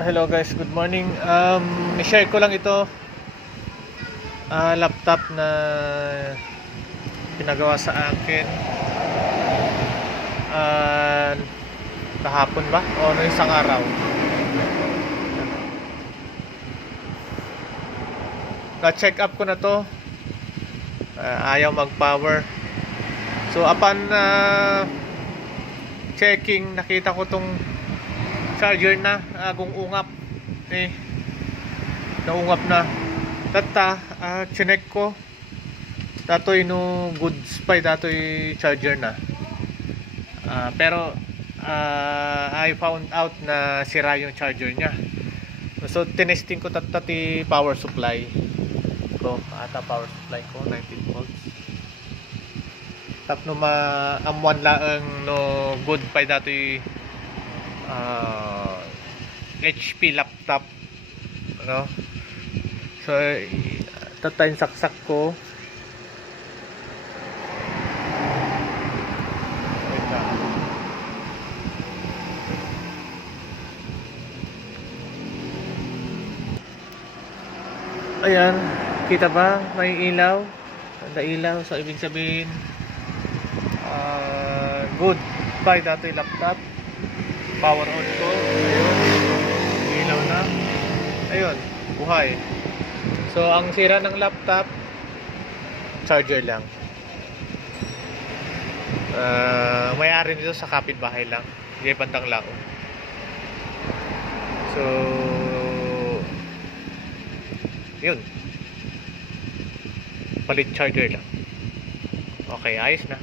Hello guys, good morning. Um, share ko lang ito ah, laptop na pinagawa sa akin Ah, kahapon ba? O no isang araw. Na-check up ko na to. Ah, ayaw mag-power. So upon ah, checking, nakita ko tong charger na. Agong ungap. Eh naungap na. Tata ah chinek ko. Datoy no goods pa datoy charger na. Ah, pero ah, I found out na sira yung charger niya. So tinesting ko tatati power supply ko. Ata power supply ko 19 volts. Tap no ma amuan laang no good pa datoy ah, HP laptop ano? So tatayin saksak ko. Ayan kita ba? May ilaw? Tanda ilaw so ibig sabihin ah, good. Bye dati laptop power on ko. Ayun. Ilaw na. Ayun. Buhay. So ang sira ng laptop charger lang. Uh, may-ari nito sa kapitbahay lang. Hindi bandang lao. So yun. Palit charger lang. Okay ayos na